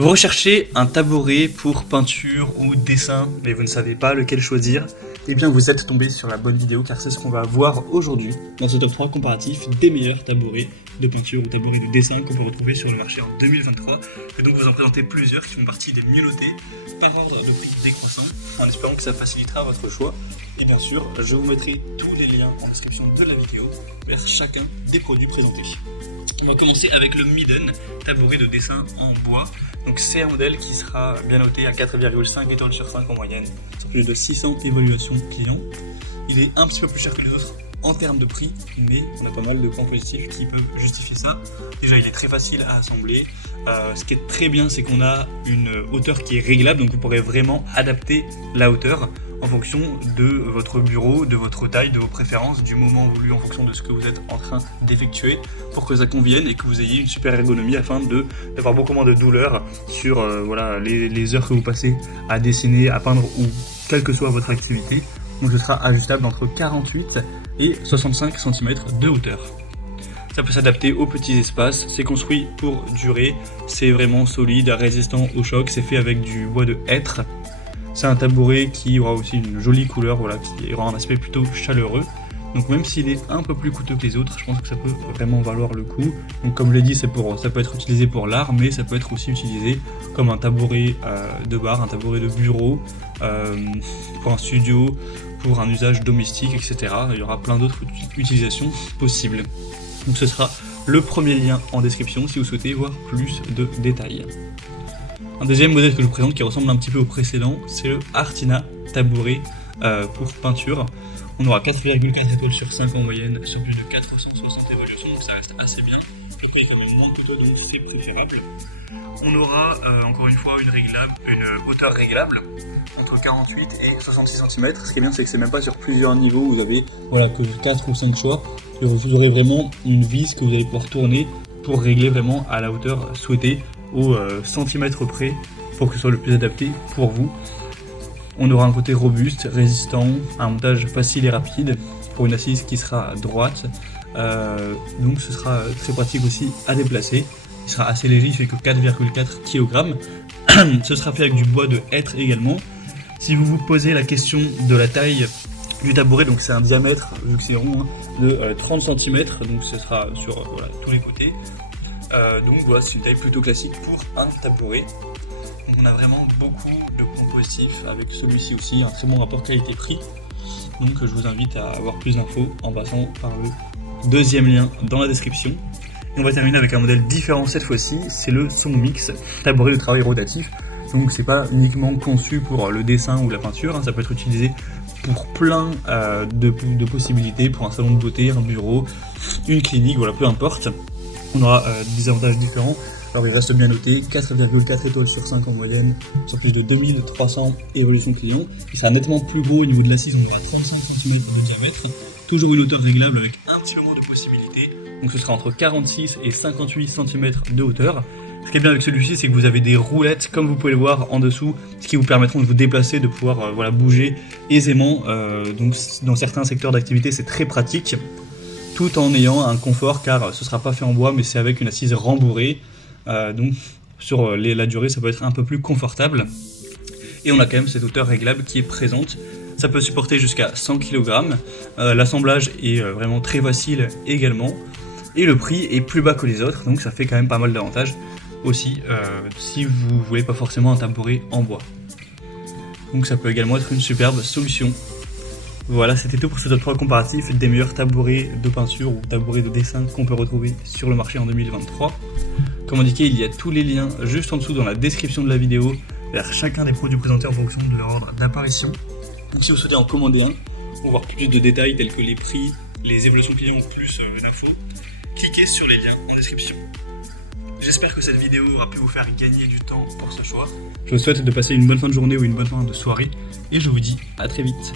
Vous recherchez un tabouret pour peinture ou dessin, mais vous ne savez pas lequel choisir. Eh bien vous êtes tombé sur la bonne vidéo car c'est ce qu'on va voir aujourd'hui dans ce top 3 comparatif des meilleurs tabourets de peinture ou tabourets de dessin qu'on peut retrouver sur le marché en 2023. Et donc vous en présenter plusieurs qui font partie des mieux notés par ordre de prix décroissant, en espérant que ça facilitera votre choix. Et bien sûr, je vous mettrai tous les liens en description de la vidéo vers chacun des produits présentés. On va commencer avec le Midden, tabouret de dessin en bois. Donc c'est un modèle qui sera bien noté à 4,5 étoiles sur 5 en moyenne, sur plus de 600 évaluations clients. Il est un petit peu plus cher que les autres en termes de prix, mais on a pas mal de points positifs qui peuvent justifier ça. Déjà il est très facile à assembler. Ce qui est très bien, c'est qu'on a une hauteur qui est réglable, donc vous pourrez vraiment adapter la hauteur en fonction de votre bureau, de votre taille, de vos préférences, du moment voulu en fonction de ce que vous êtes en train d'effectuer pour que ça convienne et que vous ayez une super ergonomie afin d'avoir beaucoup moins de douleur sur voilà, les heures que vous passez à dessiner, à peindre ou quelle que soit votre activité. Donc ce sera ajustable entre 48 et 65 cm de hauteur. Ça peut s'adapter aux petits espaces, c'est construit pour durer, c'est vraiment solide, résistant au choc, c'est fait avec du bois de hêtre. C'est un tabouret qui aura aussi une jolie couleur, voilà, qui aura un aspect plutôt chaleureux. Donc même s'il est un peu plus coûteux que les autres, je pense que ça peut vraiment valoir le coup. Donc comme je l'ai dit, ça peut être utilisé pour l'art, mais ça peut être aussi utilisé comme un tabouret de bar, un tabouret de bureau, pour un studio, pour un usage domestique, etc. Il y aura plein d'autres utilisations possibles. Donc ce sera le premier lien en description si vous souhaitez voir plus de détails. Un deuxième modèle que je vous présente qui ressemble un petit peu au précédent, c'est le Artina tabouret pour peinture. On aura 4,4 étoiles sur 5 en moyenne sur plus de 460 évaluations, donc ça reste assez bien. Le prix est quand même moins coûteux, donc c'est préférable. On aura encore une fois une hauteur réglable entre 48 et 66 cm. Ce qui est bien, c'est que c'est même pas sur plusieurs niveaux, vous avez voilà, que 4 ou 5 choix. Vous aurez vraiment une vis que vous allez pouvoir tourner pour régler vraiment à la hauteur souhaitée, au centimètre près, pour que ce soit le plus adapté pour vous. On aura un côté robuste, résistant, un montage facile et rapide pour une assise qui sera droite, donc ce sera très pratique aussi à déplacer. Il sera assez léger, il fait que 4,4 kg. Ce sera fait avec du bois de hêtre également. Si vous vous posez la question de la taille du tabouret, donc c'est un diamètre, vu que c'est rond, de 30 cm, donc ce sera sur voilà, tous les côtés. Donc voilà, c'est une taille plutôt classique pour un tabouret. Donc on a vraiment beaucoup de points positifs avec celui-ci aussi, un très bon rapport qualité-prix. Donc je vous invite à avoir plus d'infos en passant par le deuxième lien dans la description. Et on va terminer avec un modèle différent cette fois-ci, c'est le Songmix, tabouret de travail rotatif. Donc c'est pas uniquement conçu pour le dessin ou la peinture, ça peut être utilisé pour plein de possibilités, pour un salon de beauté, un bureau, une clinique, voilà, peu importe. On aura des avantages différents. Alors il reste bien noté, 4,4 étoiles sur 5 en moyenne, sur plus de 2300 évolutions clients. Il sera nettement plus gros au niveau de l'assise, on aura 35 cm de diamètre, toujours une hauteur réglable avec un petit peu moins de possibilités. Donc ce sera entre 46 et 58 cm de hauteur. Ce qui est bien avec celui-ci, c'est que vous avez des roulettes, comme vous pouvez le voir en dessous, ce qui vous permettront de vous déplacer, de pouvoir voilà, bouger aisément. Donc dans certains secteurs d'activité, c'est très pratique, tout en ayant un confort, car ce ne sera pas fait en bois, mais c'est avec une assise rembourrée. Donc sur la durée, ça peut être un peu plus confortable. Et on a quand même cette hauteur réglable qui est présente. Ça peut supporter jusqu'à 100 kg. L'assemblage est vraiment très facile également. Et le prix est plus bas que les autres, donc ça fait quand même pas mal d'avantages aussi si vous voulez pas forcément un tabouret en bois. Donc ça peut également être une superbe solution. Voilà, c'était tout pour ce top 3 comparatif des meilleurs tabourets de peinture ou tabourets de dessin qu'on peut retrouver sur le marché en 2023. Comme indiqué, il y a tous les liens juste en dessous dans la description de la vidéo vers chacun des produits présentés en fonction de leur ordre d'apparition. Donc si vous souhaitez en commander un, pour voir plus de détails tels que les prix, les évaluations clients ou plus d'infos, cliquez sur les liens en description. J'espère que cette vidéo aura pu vous faire gagner du temps pour ce choix. Je vous souhaite de passer une bonne fin de journée ou une bonne fin de soirée et je vous dis à très vite.